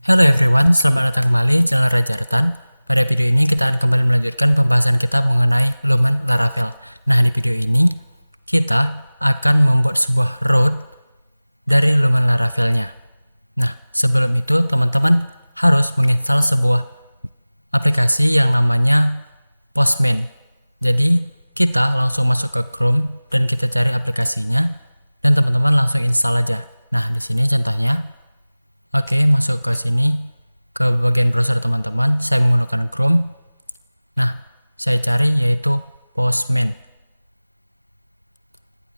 Hello everyone, selamat datang kembali di channel Raja Retan. Pada video ini kita akan kembali melanjutkan pembahasan kita mengenai Lumen Laravel. Nah, di video ini kita akan membuat sebuah route dari Lumen Laravelnya. Nah, sebelum itu teman-teman harus menginstal sebuah aplikasi yang namanya Postman. Jadi kita langsung masuk ke Chrome dan kita cari aplikasinya dan teman-teman langsung install aja. Nah, di sini contohnya. Oke, masuk ke sini ke bagian browser teman-teman. Saya menggunakan Chrome. Nah, saya cari yaitu Postman.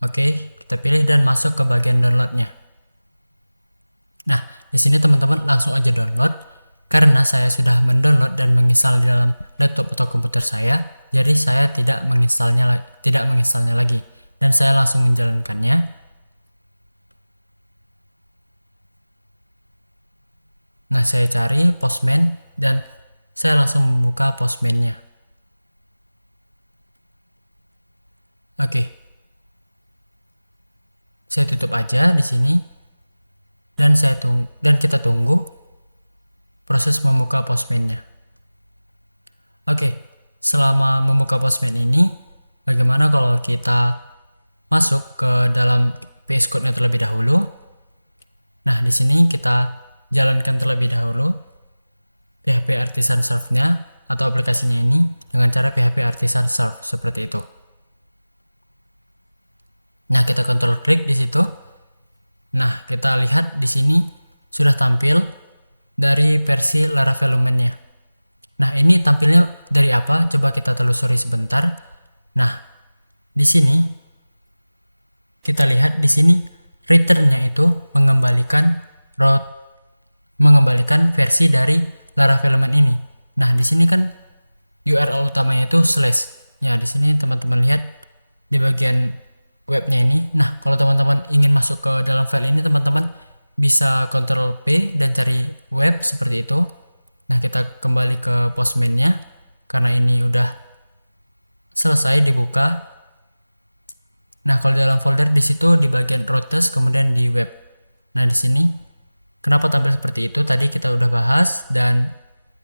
Oke, kita pilih dan masuk ke bagian downloadnya. Nah, di sini teman-teman langsung aja download. Karena saya sudah mendownload dan menginstal di dalam laptop atau komputer saya, jadi saya tidak menginstalnya lagi. Dan saya langsung menjalankannya. Nah, saya cari Postman dan saya langsung membuka Postman-nya. Oke. Saya tutup aja di sini dan kita tunggu proses membuka Postman-nya. Oke. Selama membuka Postman ini, bagaimana kalau kita masuk ke dalam VS Code-nya terlebih dahulu? Nah, di sini kita jalankan terlebih dahulu PHP Artisan Serve-nya atau aplikasinya ini dengan cara PHP Artisan Serve seperti itu. Nah, kita kontrol klik di situ. Nah, kita lihat di sini sudah tampil dari versi Laravel Lumen-nya. Nah, ini tampilnya dari apa? Coba kita telusuri sebentar. Nah, di sini kita lihat di sini return-nya itu mengembalikan versi dari Laravel Lumen ini. Nah, di sini kan URL utamanya itu slash. Ya, di sini teman-teman lihat di bagian webnya ini. Nah, kalau teman-teman ingin masuk ke dalam file ini, teman-teman bisa Ctrl P dan cari web seperti itu. Nah, kita kembali ke Postman-nya karena ini udah selesai dibuka. Nah, kalau dalam folder di situ di bagian routes kemudian di web. Nah, di sini kenapa tampil seperti itu? Tadi kita udah bahas dan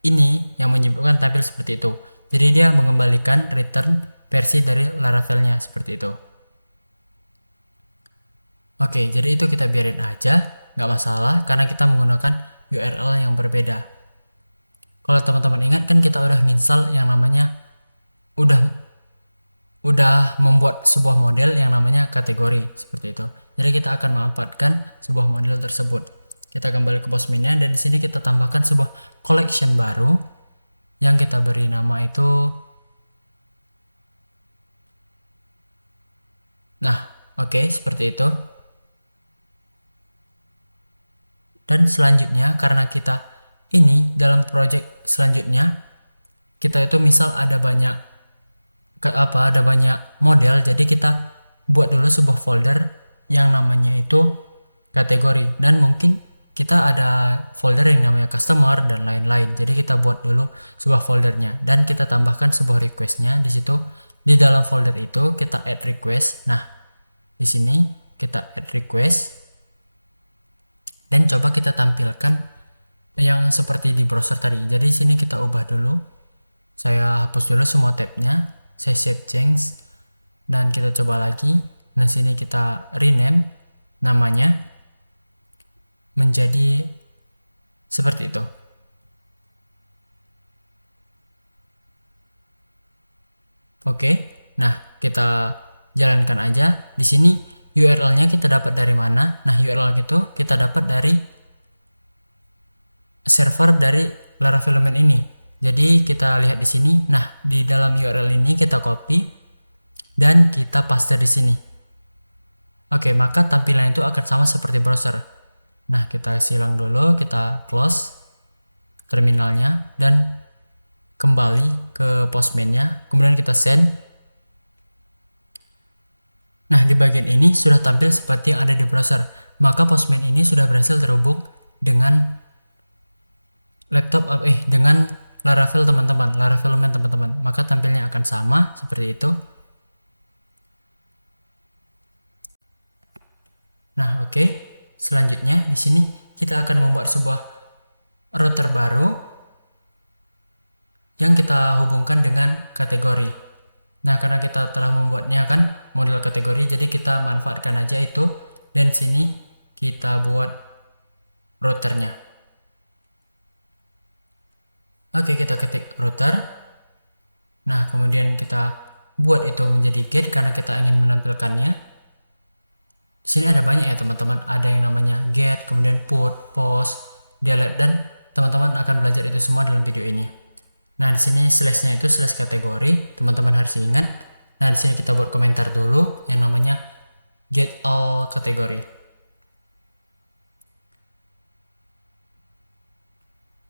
ini yang menyebabkan tampil seperti itu. Jadi dia mengembalikan return versi dari Laravel-nya seperti itu. Oke, jadi itu kita biarin aja, nggak masalah karena kita menggunakan URL yang berbeda. Kalau teman-teman ingat kan kita udah install yang namanya udah membuat sebuah model yang namanya kategori seperti itu. Jadi kita akan memanfaatkan sebuah model tersebut. Kita kembali ke Postman-nya dan di sini kita tambahkan sebuah collection baru yang kita beri nama itu. Nah, oke, seperti itu. Dan selanjutnya karena kita ini dalam project selanjutnya kita itu misal ada banyak model, jadi kita buat dulu sebuah folder yang namanya itu kategori dan mungkin kita ada folder yang namanya customer dan lain-lain. Jadi kita buat dulu sebuah foldernya dan kita tambahkan sebuah requestnya di situ. Di dalam folder itu kita add request. Nah, di sini kita add request dan coba kita tampilkan yang seperti di browser tadi. Jadi di sini kita ubah dulu. Saya hapus dulu semua tabnya. Saya save change dan kita coba lagi. Nah, sini kita rename namanya menjadi seperti itu. Oke. Nah, kita jalankan aja. Di sini URL-nya kita dapat dari mana? Nah, URL itu kita dapat dari server dari Laravel Lumen ini. Jadi kita lihat di sini. Nah, di dalam URL ini kita copy dan kita paste di sini. Oke, maka tampilan itu akan sama seperti browser. Nah, kita silang dulu, kita close terminalnya dan kembali ke Postman-nya. Kemudian kita send. Nah, di bagian ini sudah tampil seperti yang ada di browser. Maka Postman ini sudah berhasil terhubung dengan dengan Laravel teman-teman, Laravel Lumen teman-teman. Maka tampilnya akan sama seperti itu. Nah, oke. Selanjutnya di sini kita akan membuat sebuah router baru yang kita hubungkan dengan kategori. Nah, karena kita telah membuatnya kan model kategori, jadi kita manfaatkan aja itu, dan sini kita buat routernya. Oke, kita ketik router. Nah, kemudian kita buat itu menjadi get karena kita ingin menampilkannya. Di sini ada banyak ya teman-teman, ada yang namanya get, kemudian put, post, delete, dan teman-teman akan belajar itu semua dalam video ini. Nah, di sini slashnya itu slash kategori, teman-teman harus ingat. Nah, di sini kita buat komentar dulu yang namanya get all kategori.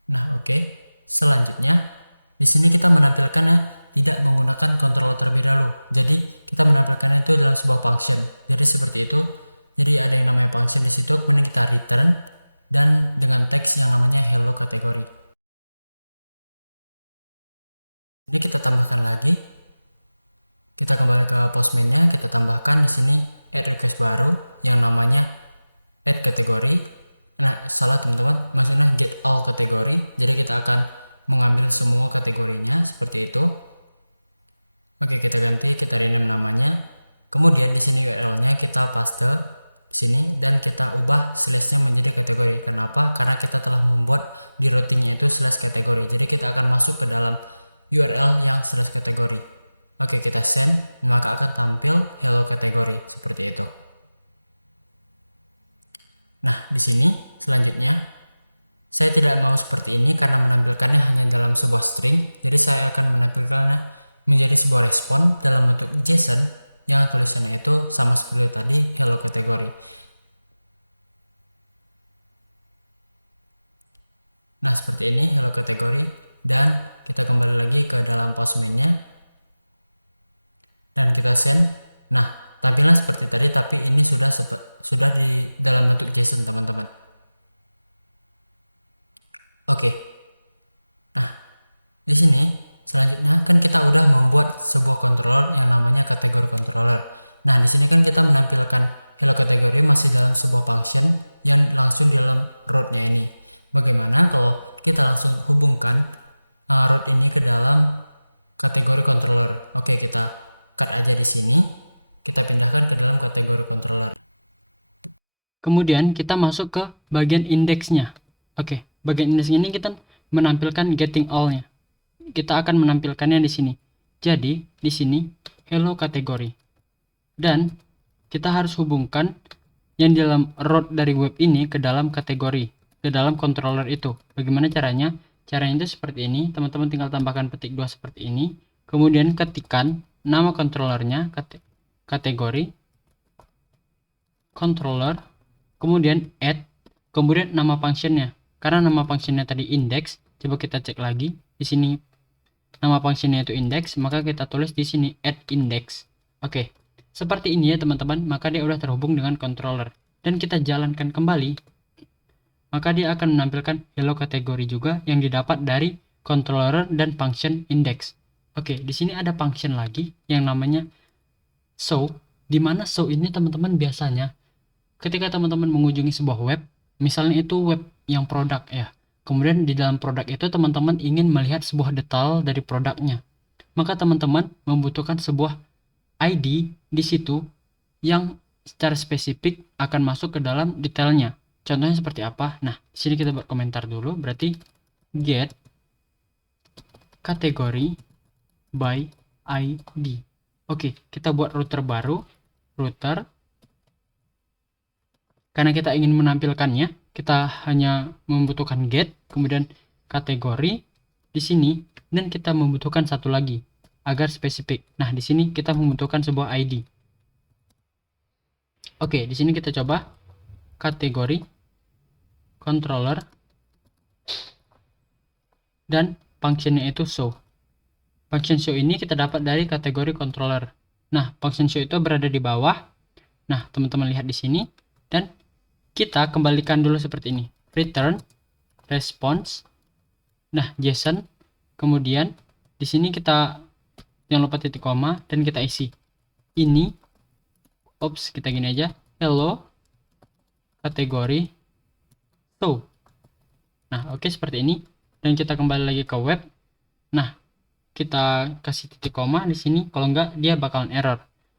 Nah, oke. Selanjutnya, di sini kita menampilkannya tidak menggunakan controller terlebih dahulu. Jadi, kita menampilkannya itu dalam sebuah function. Jadi seperti itu. Jadi ada yang namanya function di situ, kemudian kita return dan dengan teks yang namanya hello kategori. Jadi kita tambahkan lagi. Kita kembali ke postman-nya, kita tambahkan di sini add request baru yang namanya add kategori. Nah, salah teman-teman, maksudnya get all kategori. Jadi kita akan mengambil semua kategorinya seperti itu. Oke, kita ganti, kita rename namanya. Kemudian di sini URL-nya kita paste di sini dan kita ubah slash-nya menjadi kategori. Kenapa? Karena kita telah membuat di routing-nya itu slash kategori. Jadi kita akan masuk ke dalam URL yang slash kategori. Oke, kita send, maka akan tampil hello kategori seperti itu. Nah, di sini selanjutnya saya tidak mau seperti ini karena menampilkannya hanya dalam sebuah string. Jadi saya akan menampilkannya menjadi sebuah respon dalam bentuk JSON yang tulisannya itu sama seperti tadi hello kategori. Nah, seperti ini hello kategori, dan kita kembali lagi ke dalam postman-nya dan kita send. Nah, tampilan seperti tadi, tapi ini sudah di dalam bentuk JSON teman-teman. Oke. Nah, di sini selanjutnya kan kita udah membuat sebuah controller yang namanya kategori controller. Nah, di sini kan kita menampilkan hello kategori masih dalam sebuah function yang langsung di dalam root-nya ini. Bagaimana kalau kita langsung hubungkan root ini ke dalam kategori controller? Oke, kita cut aja di sini. Kita pindahkan ke dalam kategori controller. Kemudian kita masuk ke bagian indeksnya. Oke, bagian indeksnya ini kita menampilkan getting all-nya. Kita akan menampilkannya di sini. Jadi, di sini hello kategori. Dan kita harus hubungkan yang di dalam root dari web ini ke dalam kategori, ke dalam controller itu. Bagaimana caranya? Caranya itu seperti ini. Teman-teman tinggal tambahkan petik 2 seperti ini. Kemudian ketikkan nama controllernya, kategori, controller, kemudian add, kemudian nama functionnya. Karena nama functionnya tadi index, coba kita cek lagi. Di sini nama functionnya itu index, maka kita tulis di sini add index. Oke, seperti ini ya teman-teman, maka dia udah terhubung dengan controller. Dan kita jalankan kembali, maka dia akan menampilkan hello kategori juga yang didapat dari controller dan function index. Oke, di sini ada function lagi yang namanya show, di mana show ini teman-teman biasanya ketika teman-teman mengunjungi sebuah web, misalnya itu web yang produk ya. Kemudian di dalam produk itu teman-teman ingin melihat sebuah detail dari produknya. Maka teman-teman membutuhkan sebuah ID di situ yang secara spesifik akan masuk ke dalam detailnya. Contohnya seperti apa? Nah, di sini kita buat komentar dulu. Berarti get kategori by ID. Oke, kita buat router baru. Router. Karena kita ingin menampilkannya, kita hanya membutuhkan get, kemudian kategori di sini, dan kita membutuhkan satu lagi agar spesifik. Nah, di sini kita membutuhkan sebuah ID. Oke, di sini kita coba kategori controller dan functionnya itu show. Function show ini kita dapat dari kategori controller. Nah, function show itu berada di bawah. Nah, teman-teman lihat di sini, dan kita kembalikan dulu seperti ini. Return response. Nah, JSON. Kemudian di sini kita jangan lupa titik koma dan kita isi. Ini kita gini aja. Hello kategori show. Nah, oke, seperti ini. Dan kita kembali lagi ke web. Nah, kita kasih titik koma di sini, kalau enggak dia bakalan error.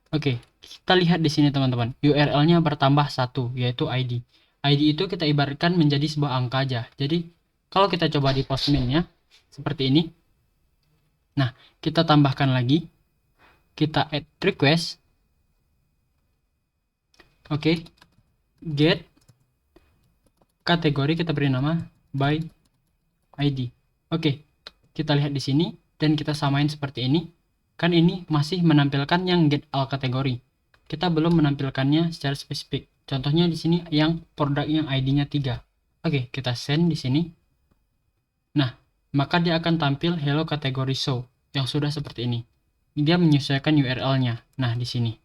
Oke, kita lihat di sini teman-teman. URL-nya bertambah satu, yaitu ID. ID itu kita ibaratkan menjadi sebuah angka aja. Jadi, kalau kita coba di Postman-nya seperti ini. Nah, kita tambahkan lagi. Kita add request. Oke. Get kategori kita beri nama by ID. Oke. Kita lihat di sini dan kita samain seperti ini. Kan ini masih menampilkan yang get all kategori. Kita belum menampilkannya secara spesifik. Contohnya di sini yang produk yang ID-nya 3. Oke, kita send di sini. Nah, maka dia akan tampil hello kategori show yang sudah seperti ini. Dia menyesuaikan URL-nya. Nah, di sini.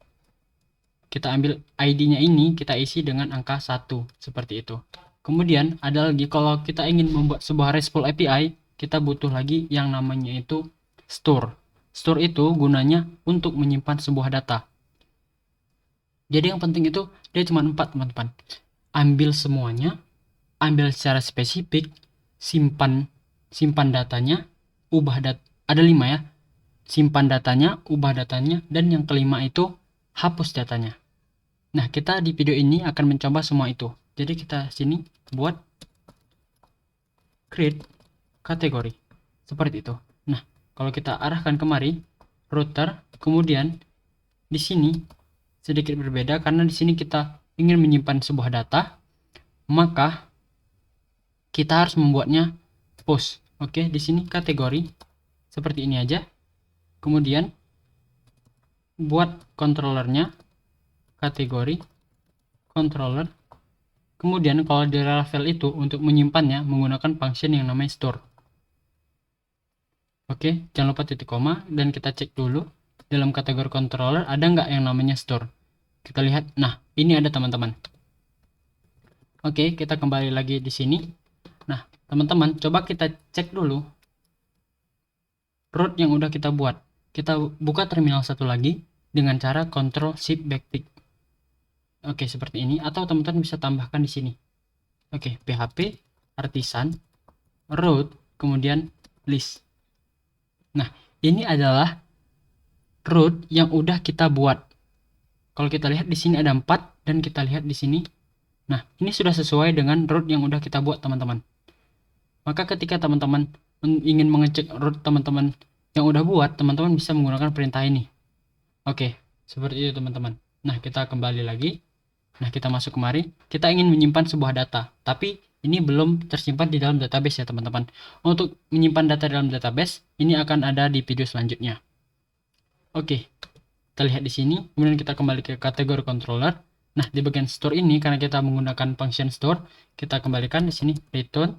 Kita ambil ID-nya ini, kita isi dengan angka 1 seperti itu. Kemudian ada lagi, kalau kita ingin membuat sebuah RESTful API, kita butuh lagi yang namanya itu store. Store itu gunanya untuk menyimpan sebuah data. Jadi yang penting itu dia cuma 4 teman-teman. Ambil semuanya, ambil secara spesifik, simpan datanya, ubah ada 5 ya. Simpan datanya, ubah datanya, dan yang kelima itu hapus datanya. Nah, kita di video ini akan mencoba semua itu. Jadi kita sini buat create kategori seperti itu. Nah, kalau kita arahkan kemari router, kemudian di sini sedikit berbeda karena di sini kita ingin menyimpan sebuah data, maka kita harus membuatnya post. Oke, di sini kategori seperti ini aja. Kemudian buat controllernya kategori controller. Kemudian kalau di Laravel itu untuk menyimpannya menggunakan function yang namanya store. Oke, jangan lupa titik koma dan kita cek dulu dalam kategori controller ada nggak yang namanya store. Kita lihat, nah ini ada teman-teman. Oke, kita kembali lagi di sini. Nah, teman-teman coba kita cek dulu root yang udah kita buat. Kita buka terminal satu lagi dengan cara Ctrl Shift Backtick. Oke, seperti ini. Atau teman-teman bisa tambahkan di sini. Oke, PHP artisan root kemudian list. Nah, ini adalah root yang udah kita buat. Kalau kita lihat di sini ada 4 dan kita lihat di sini. Nah, ini sudah sesuai dengan root yang udah kita buat, teman-teman. Maka ketika teman-teman ingin mengecek root teman-teman yang udah buat, teman-teman bisa menggunakan perintah ini. Oke, seperti itu teman-teman. Nah, kita kembali lagi. Nah, kita masuk kemari. Kita ingin menyimpan sebuah data, tapi ini belum tersimpan di dalam database ya teman-teman. Untuk menyimpan data dalam database, ini akan ada di video selanjutnya. Oke, kita lihat di sini. Kemudian kita kembali ke kategori controller. Nah, di bagian store ini karena kita menggunakan function store, kita kembalikan di sini return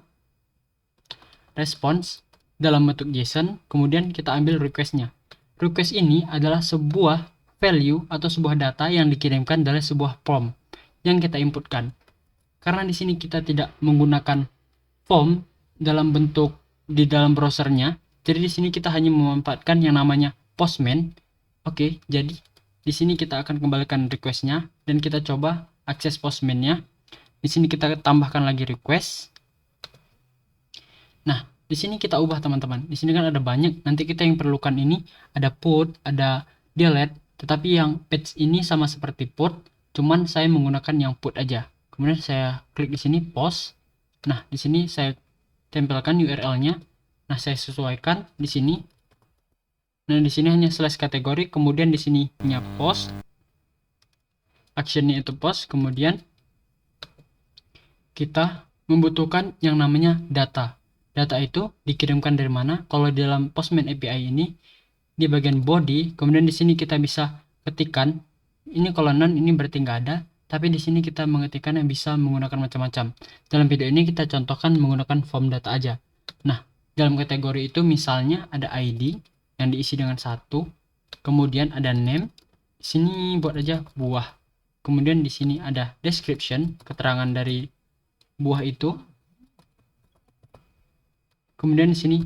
response dalam bentuk JSON. Kemudian kita ambil requestnya. Request ini adalah sebuah value atau sebuah data yang dikirimkan dari sebuah form yang kita inputkan. Karena di sini kita tidak menggunakan form dalam bentuk di dalam browsernya, jadi di sini kita hanya memanfaatkan yang namanya Postman. Oke, jadi di sini kita akan kembalikan requestnya dan kita coba akses Postman-nya. Di sini kita tambahkan lagi request. Nah, di sini kita ubah teman-teman. Di sini kan ada banyak. Nanti kita yang perlukan ini ada put, ada delete. Tetapi yang page ini sama seperti put, cuman saya menggunakan yang put aja. Kemudian saya klik di sini post. Nah, di sini saya tempelkan URL-nya. Nah, saya sesuaikan di sini. Nah, di sini hanya slash kategori, kemudian di sini hanya post. Actionnya itu post, kemudian kita membutuhkan yang namanya data. Data itu dikirimkan dari mana? Kalau di dalam Postman API ini di bagian body, kemudian di sini kita bisa ketikkan ini kalau none, ini berarti nggak ada, tapi di sini kita mengetikkan yang bisa menggunakan macam-macam. Dalam video ini kita contohkan menggunakan form data aja. Nah, dalam kategori itu misalnya ada ID yang diisi dengan 1, kemudian ada name, di sini buat aja buah. Kemudian di sini ada description, keterangan dari buah itu. Kemudian di sini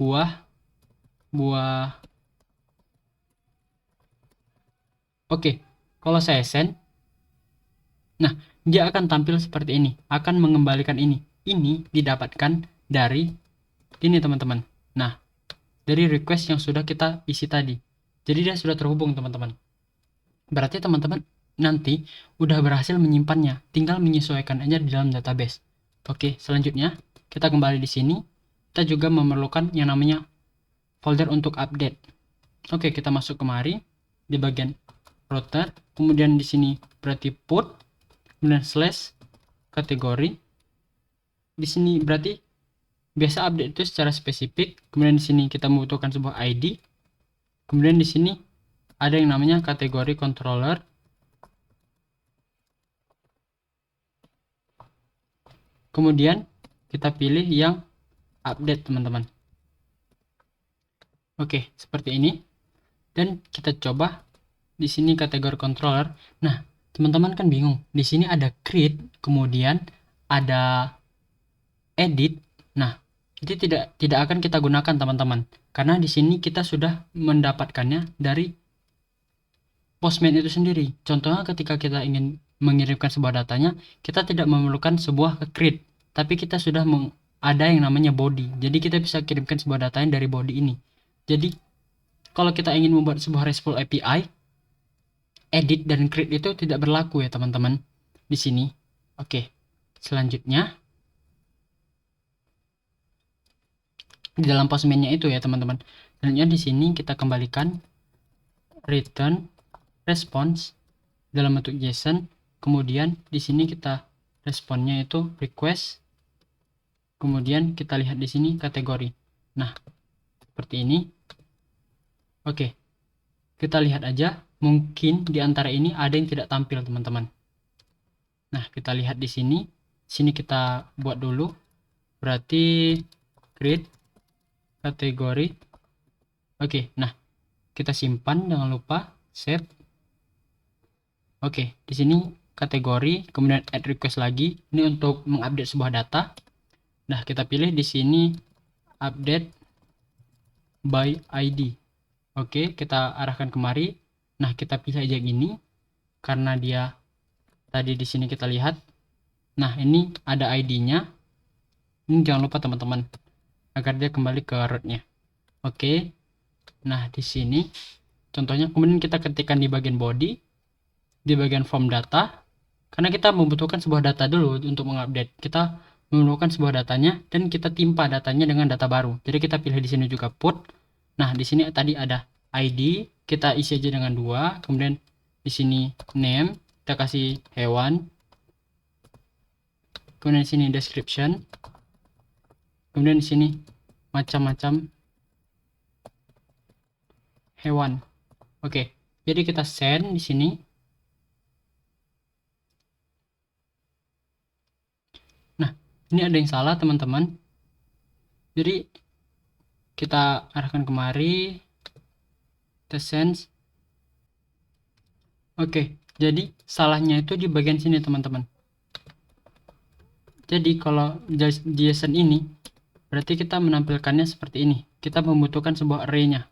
buah. Oke, kalau saya send, nah dia akan tampil seperti ini, akan mengembalikan ini. ini didapatkan dari ini teman-teman. Nah, dari request yang sudah kita isi tadi. Jadi dia sudah terhubung teman-teman. Berarti teman-teman nanti udah berhasil menyimpannya, tinggal menyesuaikan aja di dalam database. Oke, selanjutnya kita kembali di sini. Kita juga memerlukan yang namanya folder untuk update. Oke, kita masuk kemari di bagian router, kemudian di sini berarti put, kemudian slash kategori. Di sini berarti biasa update itu secara spesifik. Kemudian di sini kita membutuhkan sebuah ID. Kemudian di sini ada yang namanya kategori controller. Kemudian kita pilih yang update teman-teman. Oke, seperti ini. Dan kita coba di sini kategori controller. Nah, teman-teman kan bingung. Di sini ada create, kemudian ada edit. Nah, itu tidak akan kita gunakan teman-teman. Karena di sini kita sudah mendapatkannya dari Postman itu sendiri. Contohnya ketika kita ingin mengirimkan sebuah datanya, kita tidak memerlukan sebuah create, tapi kita sudah ada yang namanya body. Jadi kita bisa kirimkan sebuah datanya dari body ini. Jadi kalau kita ingin membuat sebuah RESTful API, edit dan create itu tidak berlaku ya teman-teman di sini. Oke, selanjutnya di dalam Postman-nya itu ya teman-teman. Selanjutnya di sini kita kembalikan return response dalam bentuk JSON. Kemudian di sini kita responnya itu request. Kemudian kita lihat di sini kategori. Nah, seperti ini. Oke. Kita lihat aja, mungkin di antara ini ada yang tidak tampil, teman-teman. Nah, kita lihat di sini. Sini kita buat dulu. Berarti create kategori. Oke, nah kita simpan, jangan lupa save. Oke, di sini kategori, kemudian add request lagi. Ini untuk mengupdate sebuah data. Nah, kita pilih di sini update by ID. Oke, kita arahkan kemari. Nah, kita pilih aja gini karena dia tadi di sini kita lihat. Nah, ini ada ID-nya. Ini jangan lupa teman-teman agar dia kembali ke root-nya. Oke. Nah, di sini contohnya kemudian kita ketikkan di bagian body, di bagian form data, karena kita membutuhkan sebuah data dulu untuk mengupdate. Kita memerlukan sebuah datanya dan kita timpa datanya dengan data baru. Jadi kita pilih di sini juga put. Nah, di sini tadi ada ID, kita isi aja dengan 2, kemudian di sini name, kita kasih hewan. Kemudian di sini description. Kemudian di sini macam-macam hewan. Oke. Jadi kita send di sini. Nah, ini ada yang salah, teman-teman. Jadi kita arahkan kemari. Kita send. Oke. Jadi salahnya itu di bagian sini, teman-teman. Jadi kalau JSON ini berarti kita menampilkannya seperti ini. Kita membutuhkan sebuah array-nya.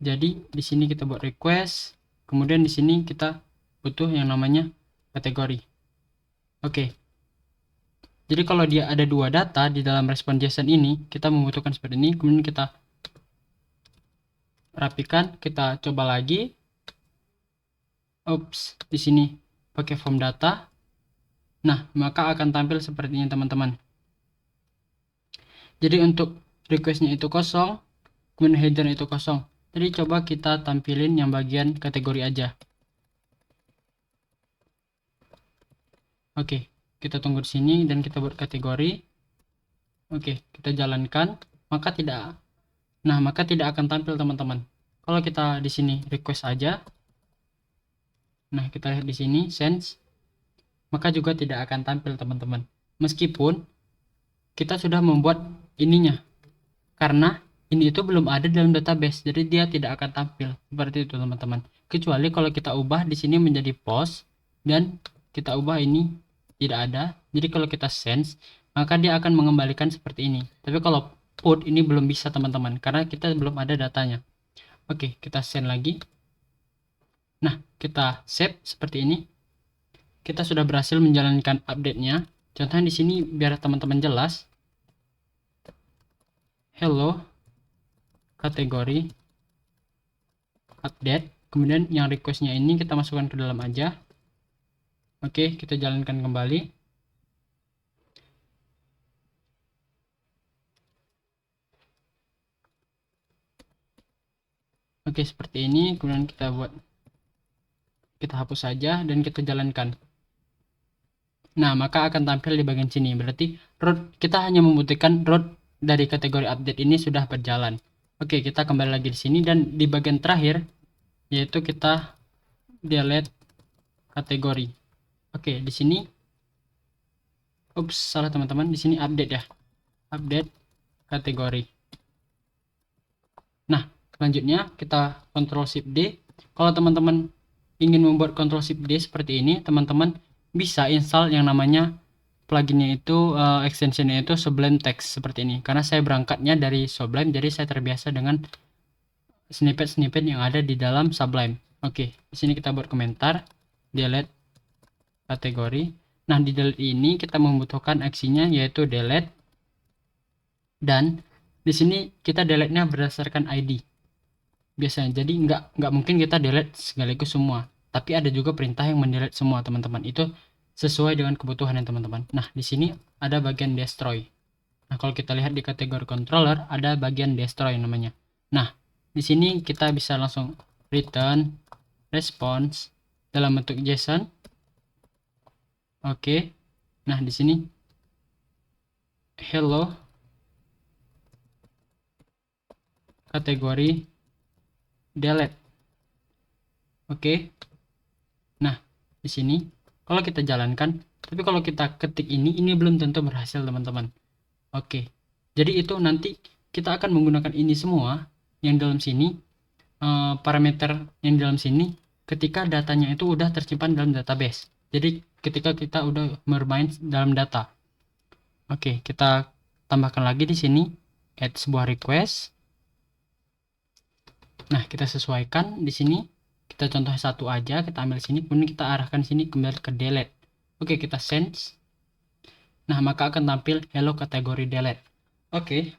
Jadi di sini kita buat request, kemudian di sini kita butuh yang namanya kategori. Oke. Jadi kalau dia ada 2 data di dalam respon JSON ini, kita membutuhkan seperti ini, kemudian kita rapikan, kita coba lagi. Oops, di sini pakai form data. Nah, maka akan tampil seperti ini, teman-teman. Jadi untuk requestnya itu kosong, kemudian header itu kosong. Jadi coba kita tampilin yang bagian kategori aja. Oke, kita tunggu di sini dan kita buat kategori. Oke, kita jalankan, maka tidak akan tampil, teman-teman. Kalau kita di sini request aja. Nah, kita lihat di sini sense, maka juga tidak akan tampil, teman-teman. Meskipun kita sudah membuat ininya. Karena ini itu belum ada dalam database, jadi dia tidak akan tampil. Seperti itu, teman-teman. Kecuali kalau kita ubah di sini menjadi post dan kita ubah ini tidak ada. Jadi kalau kita sense, maka dia akan mengembalikan seperti ini. Tapi kalau put ini belum bisa, teman-teman, karena kita belum ada datanya. Oke, kita send lagi. Nah, kita save seperti ini. Kita sudah berhasil menjalankan update-nya. Contohnya di sini biar teman-teman jelas. Hello kategori update. Kemudian yang requestnya ini kita masukkan ke dalam aja. Oke, kita jalankan kembali. Oke, seperti ini. Kemudian kita hapus saja dan kita jalankan. Nah, maka akan tampil di bagian sini. Berarti kita hanya membutuhkan root dari kategori update ini sudah berjalan. Oke, kita kembali lagi di sini dan di bagian terakhir yaitu kita delete kategori. Oke, di sini salah teman-teman, di sini update ya. Update kategori. Nah, selanjutnya kita Ctrl Shift D. Kalau teman-teman ingin membuat Ctrl Shift D seperti ini, teman-teman bisa install yang namanya pluginnya itu extensionnya itu Sublime Text seperti ini. Karena saya berangkatnya dari Sublime, jadi saya terbiasa dengan snippet-snippet yang ada di dalam Sublime. Oke, di sini kita buat komentar, delete kategori. Nah, di delete ini kita membutuhkan aksinya yaitu delete, dan di sini kita delete-nya berdasarkan ID. Biasanya, jadi nggak mungkin kita delete sekaligus semua. Tapi ada juga perintah yang mendelete semua, teman-teman. Itu sesuai dengan kebutuhan yang teman-teman. Nah, di sini ada bagian destroy. Nah, kalau kita lihat di kategori controller ada bagian destroy namanya. Nah, di sini kita bisa langsung return response dalam bentuk JSON. Oke. Nah, di sini hello kategori delete. Oke. Nah, di sini kalau kita jalankan, tapi kalau kita ketik ini belum tentu berhasil, teman-teman. Oke. Jadi itu nanti kita akan menggunakan ini semua yang dalam sini, parameter yang dalam sini ketika datanya itu udah tersimpan dalam database. Jadi ketika kita udah bermain dalam data. Oke, kita tambahkan lagi di sini add sebuah request. Nah, kita sesuaikan di sini. Kita contoh satu aja, kita ambil sini, kemudian kita arahkan sini kembali ke delete. Oke, kita send. Nah, maka akan tampil hello kategori delete. Oke.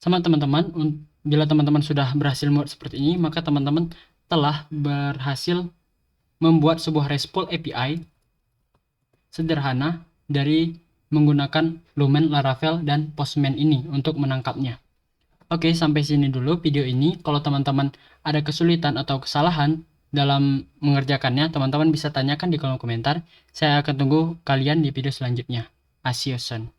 Sama teman-teman, bila teman-teman sudah berhasil membuat seperti ini, maka teman-teman telah berhasil membuat sebuah RESTful API sederhana dari menggunakan Lumen, Laravel, dan Postman ini untuk menangkapnya. Oke, sampai sini dulu video ini. Kalau teman-teman ada kesulitan atau kesalahan dalam mengerjakannya, teman-teman bisa tanyakan di kolom komentar. Saya akan tunggu kalian di video selanjutnya. See you soon.